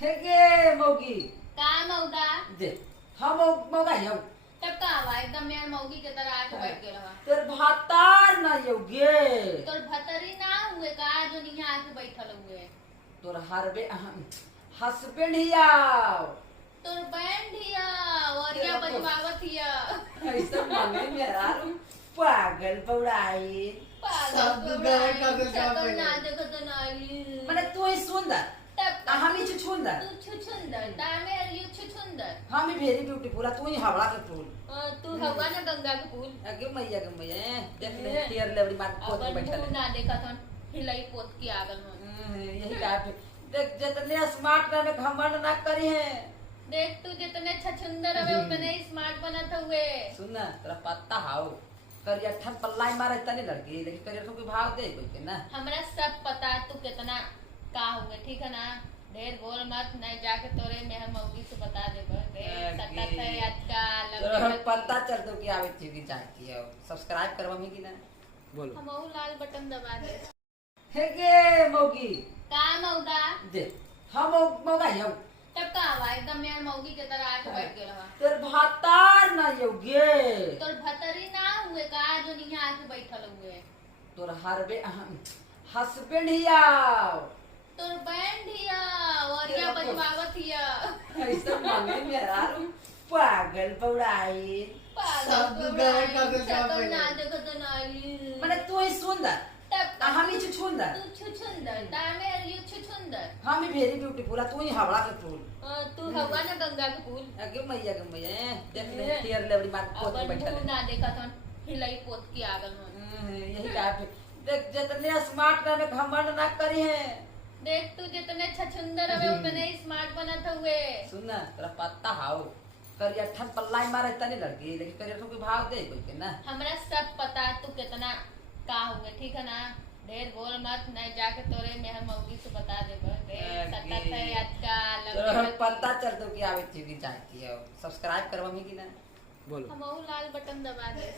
हेगे मौगी का मौगा दे हम मौगा यौ तब का हवा एकदम यार मौगी के तरह आके बैठ के रहा। तेर भातार ना योगे तोर भतरी ना हुए का जो निहा आके बैठल हुए। तोर हरबे हस्बैंड हिया तोर बैंड हिया और या बजवावत हिया। ऐसा मांगे मेरा पागल पौड़ाई शकल ना देखो तो नहीं माने तू ही सुंदर तब हम ही छुछुंदर तू छुछुंदर दामे यू छुछुंदर हम ही वेरी ब्यूटीफुल तू ही हावड़ा के फूल तू हवा ना गंगा के फूल अगे मैया देख ले टीयर लेवड़ी मार पोत अपन बैठल मुंह ना देखा था हिलाई पोत की आगल में। यही का देख जितने स्मार्ट रहने घमंड ना करी है। देख तू जितने छछुंदर हवे उतने ही स्मार्ट बनत हुए। सुन ना तेरा पत्ता हाउ करिया ठन पल्लाई मारे तनी लड़की लेकिन करिया ठन के भाव दे कोई के ना हमरा सब पता तू कितना का होगे ठीक है ना। ढेर बोल मत नहीं जाके तोरे मेहर मौगी से बता दे सकत है तो आजकल पता चल दो कि आवे चीज चाहती है सब्सक्राइब करवा में कि ना बोलो हम वो लाल बटन दबा दे। हेगे मौगी का मौगा दे हम मौगा यौ तब का हवा एकदम यार मौगी के तरह आके बैठ के रहा। तेर भातार ना योगे तोर भतरी ना हुए का जो निहा आके बैठल हुए। तोर हरबे हस्बैंड हिया तोर बैंड हिया और या बजवावत हिया। ऐसा मांगे मेरा पागल पौड़ाई शकल ना देखो तो नहीं माने तू ही सुंदर तब हम ही छुछुंदर तू छुछुंदर दामे यू छुछुंदर हम ही वेरी ब्यूटीफुल तू ही हावड़ा के फूल तू हवा ना गंगा के फूल अगे मैया देख ले टीयर लेवड़ी मार पोत अपन बैठल मुंह ना देखा था हिलाई पोत की आगल में। यही का देख जितने स्मार्ट रहने घमंड ना करी है। देख तू जितने छछुंदर हवे उतने ही स्मार्ट बनत हुए। सुन ना तेरा पत्ता हाउ करिया ठन पल्लाई मारे तनी लड़की लेकिन करिया ठन के भाव दे कोई के ना हमरा सब पता तू कितना का होगे ठीक है ना। ढेर बोल मत नहीं जाके तोरे मेहर मौगी से बता दे सकत है आजकल पता चल दो कि आवे चीज चाहती है सब्सक्राइब करवा में कि ना बोलो हम वो लाल बटन दबा दे।